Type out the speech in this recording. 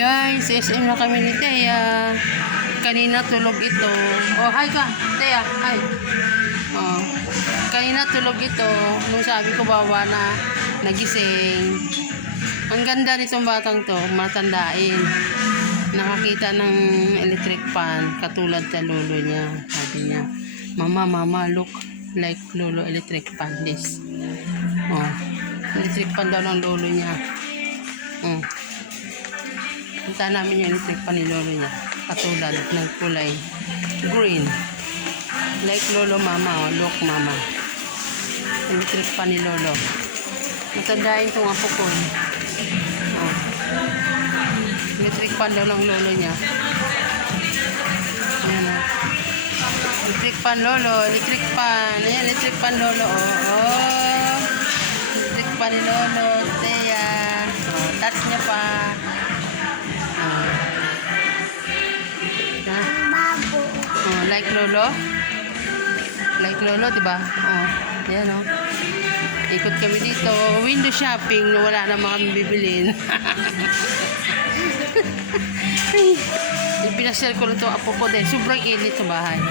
Guys, SM na kami ni Thea. Kanina tulog ito. Oh, hi ka. Thea, hi. Oh, kanina tulog ito. Nung sabi ko bawa na nagising. Ang ganda nitong batang to, matandain. Nakakita ng electric fan katulad sa lolo niya. Sabi niya, Mama, look like lolo electric fan this. Oh, electric fan daw ng lolo niya. Punta namin yung electric fan ni lolo niya. Katulad ng kulay green. Like lolo mama, oh, look mama. Electric fan ni lolo. Matandain itong apo ko. Oh. Electric fan daw ng lolo niya. Ayan o. Electric fan lolo. Electric fan. Ayan, electric fan lolo. Oh. Electric fan lolo. Thea. Oh, touch niya pa. Oh. Oh, like lolo. Like lolo, diba? Oh. Ayan o. Ikot kami dito. Window shopping. Wala na mga bibilin. Pinashare ko lang ito apo ko dahil sobrang init sa bahay.